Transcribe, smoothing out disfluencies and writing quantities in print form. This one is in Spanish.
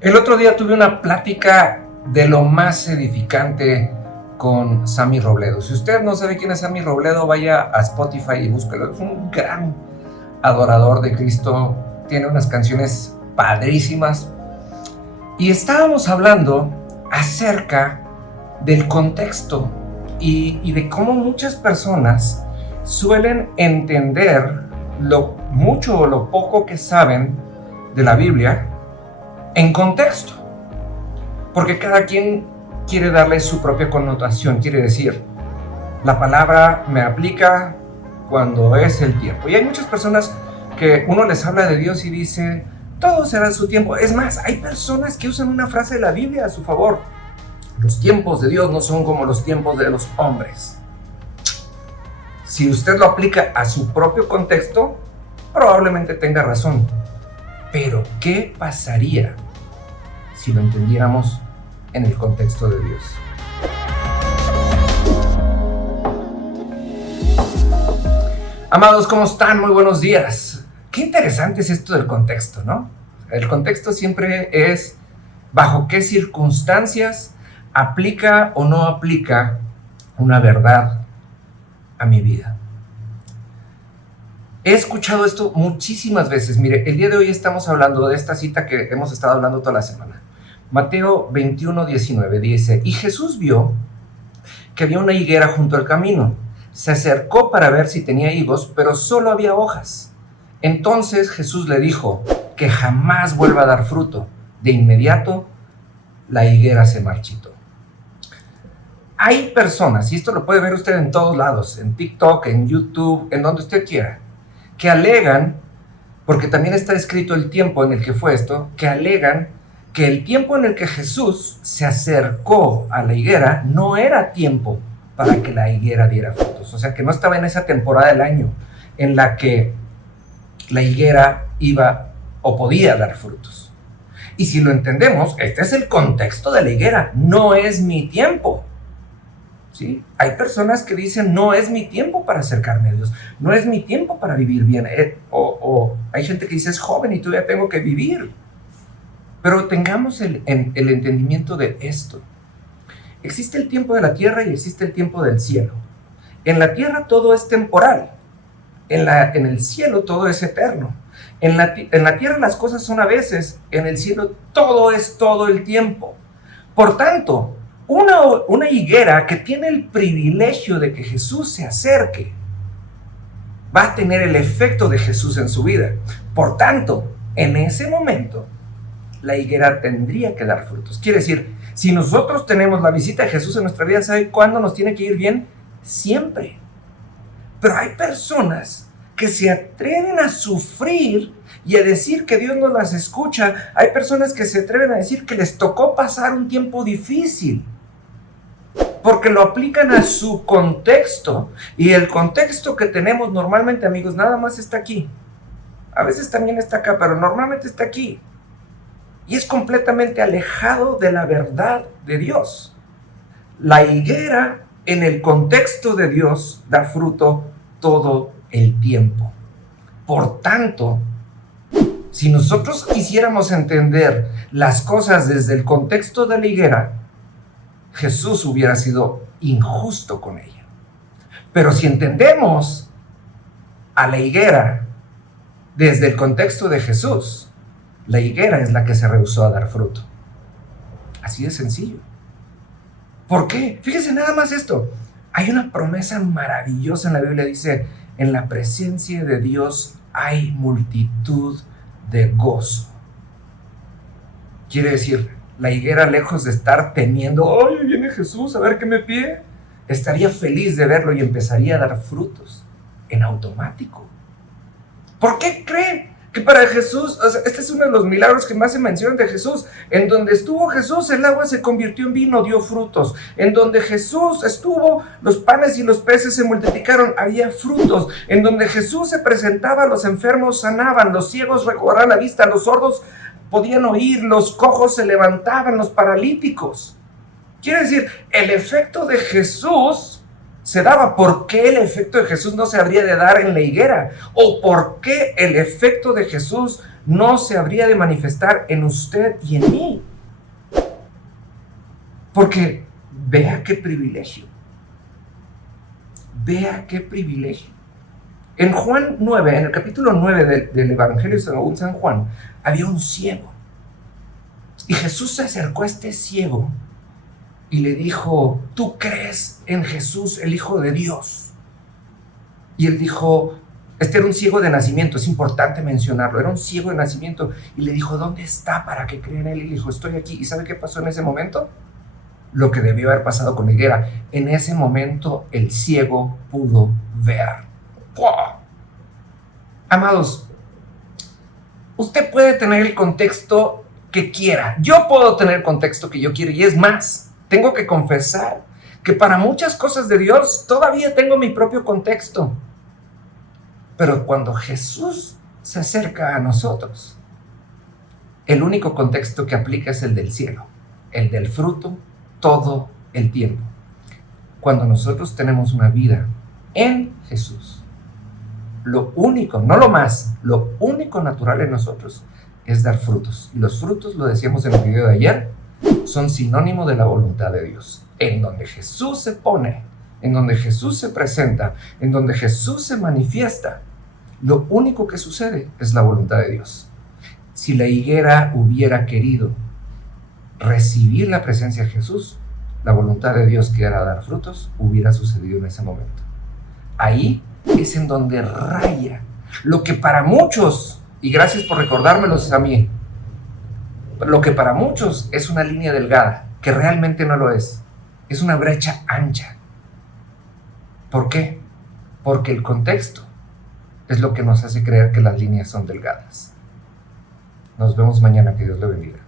El otro día tuve una plática de lo más edificante con Sammy Robledo. Si usted no sabe quién es Sammy Robledo, vaya a Spotify y búsquelo. Es un gran adorador de Cristo, tiene unas canciones padrísimas. Y estábamos hablando acerca del contexto y de cómo muchas personas suelen entender lo mucho o lo poco que saben de la Biblia en contexto, porque cada quien quiere darle su propia connotación. Quiere decir, la palabra me aplica cuando es el tiempo. Y hay muchas personas que uno les habla de Dios y dice, todo será a su tiempo. Es más, hay personas que usan una frase de la Biblia a su favor: los tiempos de Dios no son como los tiempos de los hombres. Si usted lo aplica a su propio contexto, probablemente tenga razón. Pero, ¿qué pasaría si lo entendiéramos en el contexto de Dios? Amados, ¿cómo están? Muy buenos días. Qué interesante es esto del contexto, ¿no? El contexto siempre es bajo qué circunstancias aplica o no aplica una verdad a mi vida. He escuchado esto muchísimas veces. Mire, el día de hoy estamos hablando de esta cita que hemos estado hablando toda la semana. Mateo 21:19 dice: y Jesús vio que había una higuera junto al camino. Se acercó para ver si tenía higos, pero solo había hojas. Entonces Jesús le dijo que jamás vuelva a dar fruto. De inmediato, la higuera se marchitó. Hay personas, y esto lo puede ver usted en todos lados, en TikTok, en YouTube, en donde usted quiera, que alegan, porque también está escrito el tiempo en el que fue esto, que alegan que el tiempo en el que Jesús se acercó a la higuera no era tiempo para que la higuera diera frutos. O sea, que no estaba en esa temporada del año en la que la higuera iba o podía dar frutos. Y si lo entendemos, este es el contexto de la higuera. No es mi tiempo. ¿Sí? Hay personas que dicen, no es mi tiempo para acercarme a Dios, no es mi tiempo para vivir bien, o hay gente que dice, es joven y todavía tengo que vivir. Pero tengamos el entendimiento de esto. Existe el tiempo de la tierra y existe el tiempo del cielo. En la tierra todo es temporal, en el cielo todo es eterno. En la tierra las cosas son a veces, en el cielo todo es todo el tiempo. Por tanto, una higuera que tiene el privilegio de que Jesús se acerque, va a tener el efecto de Jesús en su vida. Por tanto, en ese momento, la higuera tendría que dar frutos. Quiere decir, si nosotros tenemos la visita de Jesús en nuestra vida, ¿sabe cuándo nos tiene que ir bien? Siempre. Pero hay personas que se atreven a sufrir y a decir que Dios no las escucha. Hay personas que se atreven a decir que les tocó pasar un tiempo difícil, porque lo aplican a su contexto. Y el contexto que tenemos normalmente, amigos, nada más está aquí. A veces también está acá, pero normalmente está aquí. Y es completamente alejado de la verdad de Dios. La higuera, en el contexto de Dios, da fruto todo el tiempo. Por tanto, si nosotros quisiéramos entender las cosas desde el contexto de la higuera, Jesús hubiera sido injusto con ella. Pero si entendemos a la higuera desde el contexto de Jesús, la higuera es la que se rehusó a dar fruto. Así de sencillo. ¿Por qué? Fíjese nada más esto. Hay una promesa maravillosa en la Biblia, dice, en la presencia de Dios hay multitud de gozo. Quiere decir, la higuera, lejos de estar temiendo, ¡ay, viene Jesús a ver qué me pide!, estaría feliz de verlo y empezaría a dar frutos en automático. ¿Por qué cree que para Jesús, o sea, este es uno de los milagros que más se mencionan de Jesús? En donde estuvo Jesús, el agua se convirtió en vino, dio frutos. En donde Jesús estuvo, los panes y los peces se multiplicaron, había frutos. En donde Jesús se presentaba, los enfermos sanaban, los ciegos recobraban la vista, los sordos podían oír, los cojos se levantaban, los paralíticos. Quiere decir, el efecto de Jesús se daba. ¿Por qué el efecto de Jesús no se habría de dar en la higuera? ¿O por qué el efecto de Jesús no se habría de manifestar en usted y en mí. Porque vea qué privilegio. Vea qué privilegio. En Juan 9, en el capítulo 9 del Evangelio según San Juan, había un ciego. Y Jesús se acercó a este ciego y le dijo: ¿tú crees en Jesús, el Hijo de Dios? Y él dijo, este era un ciego de nacimiento, es importante mencionarlo, era un ciego de nacimiento. Y le dijo, ¿dónde está para que crea en él? Y le dijo, estoy aquí. ¿Y sabe qué pasó en ese momento? Lo que debió haber pasado con la higuera. En ese momento el ciego pudo ver. ¡Wow! Amados, usted puede tener el contexto que quiera. Yo puedo tener el contexto que yo quiera. Y es más, tengo que confesar que para muchas cosas de Dios todavía tengo mi propio contexto. Pero cuando Jesús se acerca a nosotros, el único contexto que aplica es el del cielo, el del fruto todo el tiempo. Cuando nosotros tenemos una vida en Jesús, lo único, no lo más, lo único natural en nosotros es dar frutos. Y los frutos, lo decíamos en el video de ayer, son sinónimo de la voluntad de Dios. En donde Jesús se pone, en donde Jesús se presenta, en donde Jesús se manifiesta, lo único que sucede es la voluntad de Dios. Si la higuera hubiera querido recibir la presencia de Jesús, la voluntad de Dios, que era dar frutos, hubiera sucedido en ese momento. Ahí es en donde raya lo que para muchos, y gracias por recordármelos a mí, lo que para muchos es una línea delgada, que realmente no lo es. Es una brecha ancha. ¿Por qué? Porque el contexto es lo que nos hace creer que las líneas son delgadas. Nos vemos mañana, que Dios le bendiga.